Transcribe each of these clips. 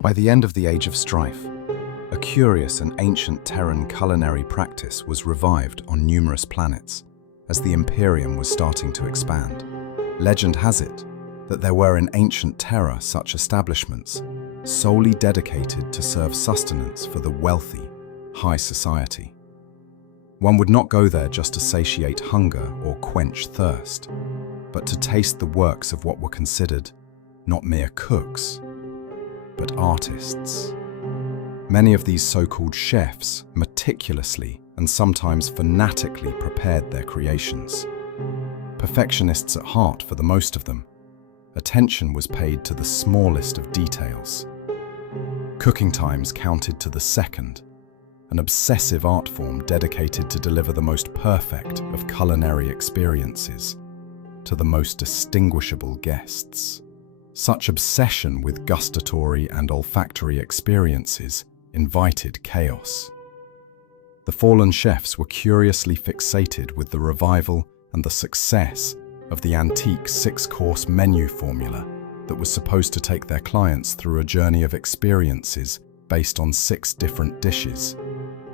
By the end of the Age of Strife, a curious and ancient Terran culinary practice was revived on numerous planets as the Imperium was starting to expand. Legend has it that there were in ancient Terra such establishments solely dedicated to serve sustenance for the wealthy, high society. One would not go there just to satiate hunger or quench thirst, but to taste the works of what were considered not mere cooks, but artists. Many of these so-called chefs meticulously and sometimes fanatically prepared their creations. Perfectionists at heart for the most of them, attention was paid to the smallest of details. Cooking times counted to the second, an obsessive art form dedicated to deliver the most perfect of culinary experiences to the most distinguishable guests. Such obsession with gustatory and olfactory experiences invited chaos. The fallen chefs were curiously fixated with the revival and the success of the antique six-course menu formula that was supposed to take their clients through a journey of experiences based on 6 different dishes,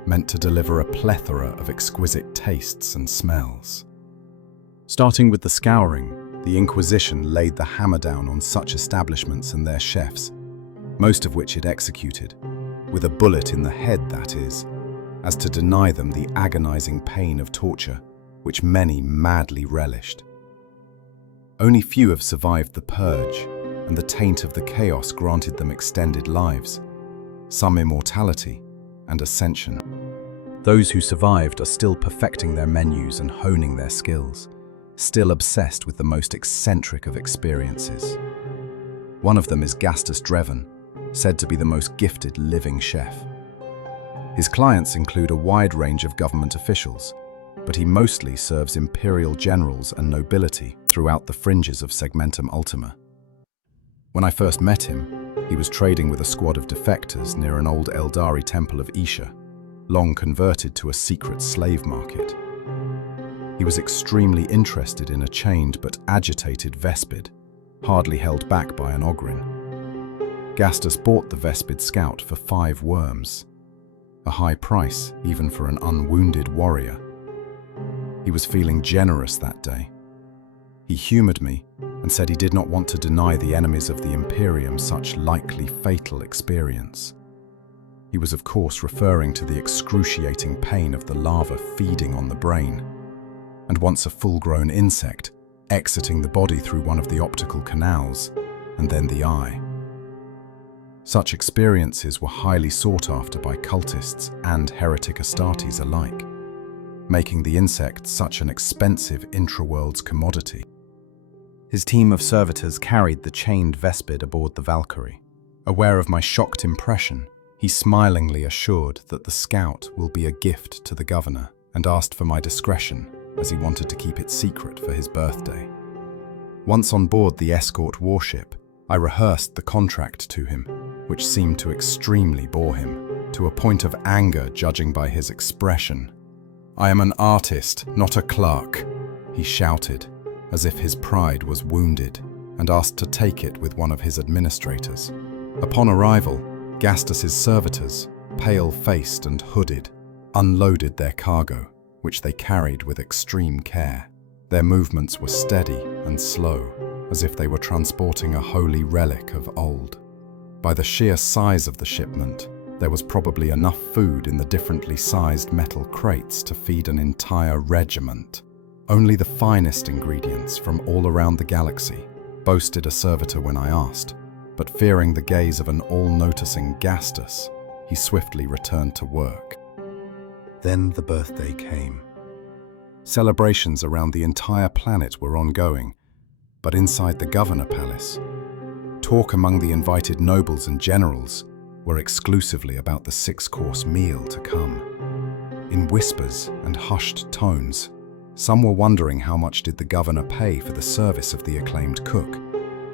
meant to deliver a plethora of exquisite tastes and smells. Starting with the scouring, the Inquisition laid the hammer down on such establishments and their chefs, most of which it executed, with a bullet in the head, that is, as to deny them the agonizing pain of torture, which many madly relished. Only few have survived the purge, and the taint of the chaos granted them extended lives, some immortality and ascension. Those who survived are still perfecting their menus and honing their skills, still obsessed with the most eccentric of experiences. One of them is Gastus Dreven, said to be the most gifted living chef. His clients include a wide range of government officials, but he mostly serves imperial generals and nobility throughout the fringes of Segmentum Ultima. When I first met him, he was trading with a squad of defectors near an old Eldari temple of Isha, long converted to a secret slave market. He was extremely interested in a chained but agitated Vespid, hardly held back by an Ogrin. Gastus bought the Vespid scout for 5 worms, a high price even for an unwounded warrior. He was feeling generous that day. He humored me and said he did not want to deny the enemies of the Imperium such likely fatal experience. He was of course referring to the excruciating pain of the larva feeding on the brain, and once a full-grown insect, exiting the body through one of the optical canals, and then the eye. Such experiences were highly sought after by cultists and heretic Astartes alike, making the insect such an expensive intra-worlds commodity. His team of servitors carried the chained Vespid aboard the Valkyrie. Aware of my shocked impression, he smilingly assured that the scout will be a gift to the governor and asked for my discretion, as he wanted to keep it secret for his birthday. Once on board the escort warship, I rehearsed the contract to him, which seemed to extremely bore him, to a point of anger judging by his expression. "I am an artist, not a clerk," he shouted, as if his pride was wounded, and asked to take it with one of his administrators. Upon arrival, Gastus's servitors, pale-faced and hooded, unloaded their cargo, which they carried with extreme care. Their movements were steady and slow, as if they were transporting a holy relic of old. By the sheer size of the shipment, there was probably enough food in the differently sized metal crates to feed an entire regiment. Only the finest ingredients from all around the galaxy, boasted a servitor when I asked, but fearing the gaze of an all-noticing Gastus, he swiftly returned to work. Then the birthday came. Celebrations around the entire planet were ongoing, but inside the Governor Palace, talk among the invited nobles and generals were exclusively about the 6-course meal to come. In whispers and hushed tones, some were wondering how much did the governor pay for the service of the acclaimed cook,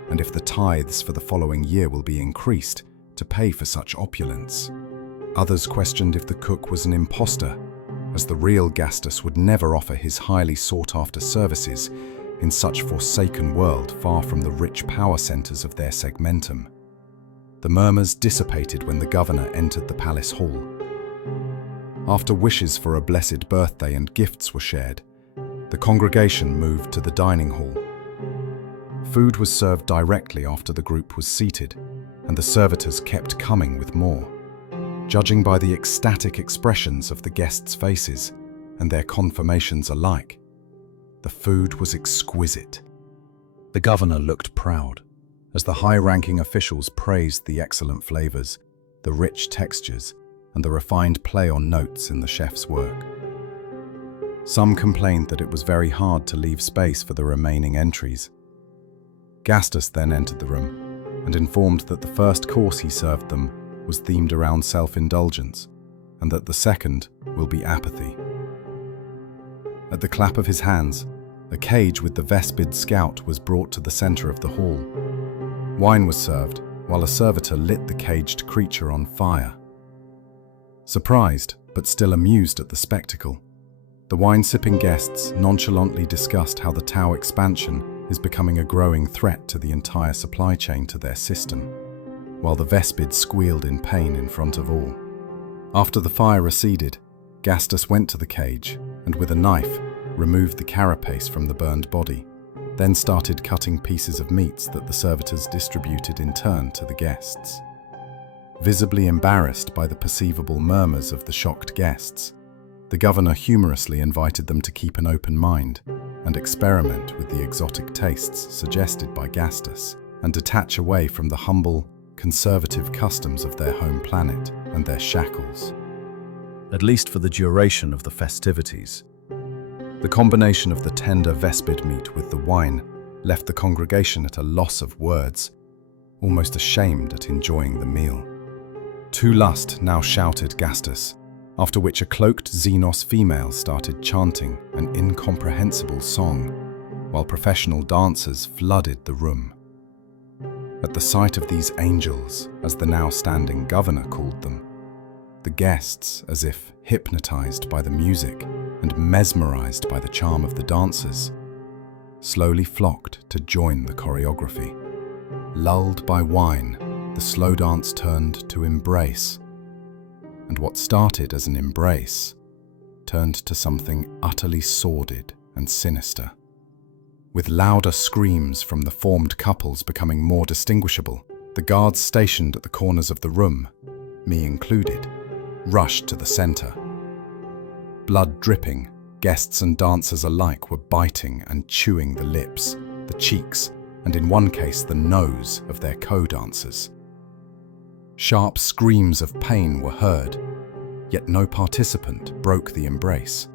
and if the tithes for the following year will be increased to pay for such opulence. Others questioned if the cook was an impostor, as the real Gastus would never offer his highly sought-after services in such forsaken world far from the rich power centers of their segmentum. The murmurs dissipated when the governor entered the palace hall. After wishes for a blessed birthday and gifts were shared, the congregation moved to the dining hall. Food was served directly after the group was seated, and the servitors kept coming with more. Judging by the ecstatic expressions of the guests' faces and their confirmations alike, the food was exquisite. The governor looked proud as the high-ranking officials praised the excellent flavors, the rich textures, and the refined play on notes in the chef's work. Some complained that it was very hard to leave space for the remaining entries. Gastus then entered the room and informed that the first course he served them was themed around self-indulgence, and that the second will be apathy. At the clap of his hands, a cage with the Vespid scout was brought to the center of the hall. Wine was served, while a servitor lit the caged creature on fire. Surprised, but still amused at the spectacle, the wine-sipping guests nonchalantly discussed how the Tau expansion is becoming a growing threat to the entire supply chain to their system, while the Vespid squealed in pain in front of all. After the fire receded, Gastus went to the cage and with a knife removed the carapace from the burned body, then started cutting pieces of meats that the servitors distributed in turn to the guests. Visibly embarrassed by the perceivable murmurs of the shocked guests, the governor humorously invited them to keep an open mind and experiment with the exotic tastes suggested by Gastus, and detach away from the humble, conservative customs of their home planet and their shackles. At least for the duration of the festivities. The combination of the tender Vespid meat with the wine left the congregation at a loss of words, almost ashamed at enjoying the meal. "To lust," now shouted Gastus, after which a cloaked Xenos female started chanting an incomprehensible song, while professional dancers flooded the room. At the sight of these angels, as the now standing governor called them, the guests, as if hypnotized by the music and mesmerized by the charm of the dancers, slowly flocked to join the choreography. Lulled by wine, the slow dance turned to embrace, and what started as an embrace turned to something utterly sordid and sinister. With louder screams from the formed couples becoming more distinguishable, the guards stationed at the corners of the room, me included, rushed to the center. Blood dripping, guests and dancers alike were biting and chewing the lips, the cheeks, and in one case the nose of their co-dancers. Sharp screams of pain were heard, yet no participant broke the embrace,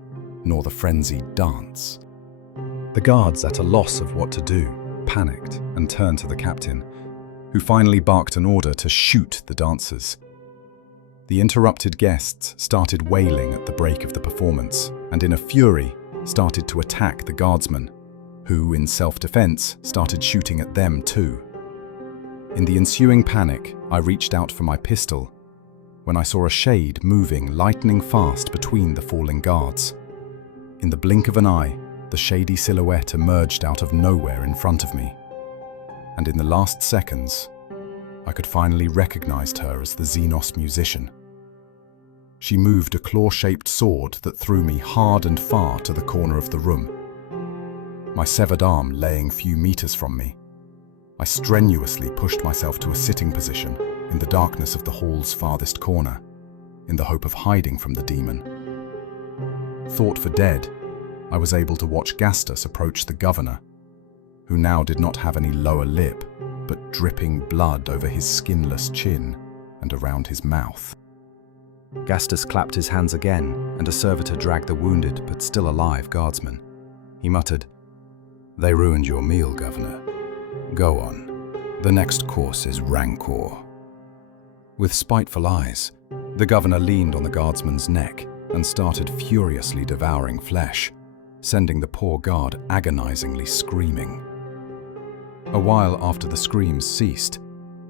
nor the frenzied dance. The guards, at a loss of what to do, panicked and turned to the captain, who finally barked an order to shoot the dancers. The interrupted guests started wailing at the break of the performance, and in a fury started to attack the guardsmen, who, in self-defense, started shooting at them too. In the ensuing panic, I reached out for my pistol, when I saw a shade moving lightning fast between the falling guards. In the blink of an eye, the shady silhouette emerged out of nowhere in front of me, and in the last seconds, I could finally recognize her as the Xenos musician. She moved a claw-shaped sword that threw me hard and far to the corner of the room, my severed arm laying few meters from me. I strenuously pushed myself to a sitting position in the darkness of the hall's farthest corner, in the hope of hiding from the demon. Thought for dead, I was able to watch Gastus approach the governor, who now did not have any lower lip, but dripping blood over his skinless chin and around his mouth. Gastus clapped his hands again, and a servitor dragged the wounded but still alive guardsman. He muttered, "They ruined your meal, Governor. Go on. The next course is rancor." With spiteful eyes, the governor leaned on the guardsman's neck and started furiously devouring flesh, sending the poor guard agonizingly screaming. A while after the screams ceased,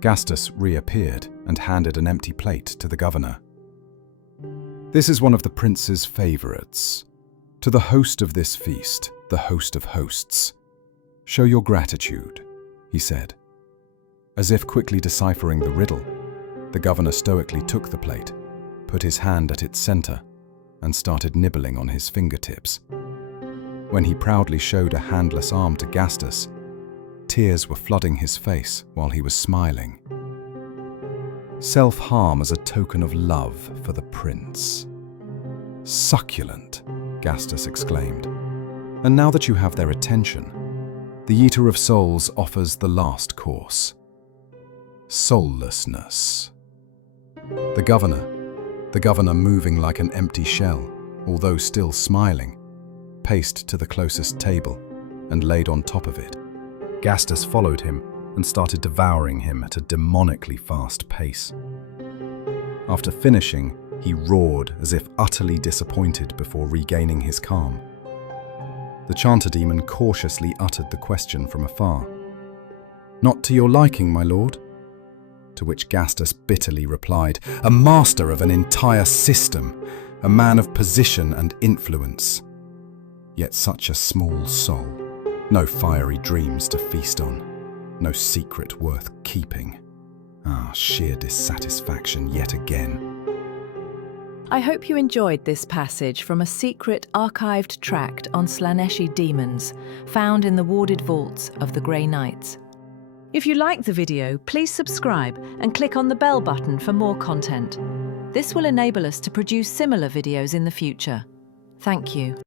Gastus reappeared and handed an empty plate to the governor. "This is one of the prince's favorites. To the host of this feast, the host of hosts, show your gratitude," he said. As if quickly deciphering the riddle, the governor stoically took the plate, put his hand at its center, and started nibbling on his fingertips. When he proudly showed a handless arm to Gastus, tears were flooding his face while he was smiling. Self-harm as a token of love for the prince. Succulent, Gastus exclaimed. And now that you have their attention, the Eater of Souls offers the last course. Soullessness. The governor moving like an empty shell, although still smiling, paced to the closest table and laid on top of it. Gastus followed him and started devouring him at a demonically fast pace. After finishing, he roared as if utterly disappointed before regaining his calm. The chanter demon cautiously uttered the question from afar. "Not to your liking, my lord?" To which Gastus bitterly replied, "A master of an entire system, a man of position and influence. Yet such a small soul, no fiery dreams to feast on, no secret worth keeping. Ah, sheer dissatisfaction yet again." I hope you enjoyed this passage from a secret archived tract on Slaaneshi demons, found in the warded vaults of the Grey Knights. If you liked the video, please subscribe and click on the bell button for more content. This will enable us to produce similar videos in the future. Thank you.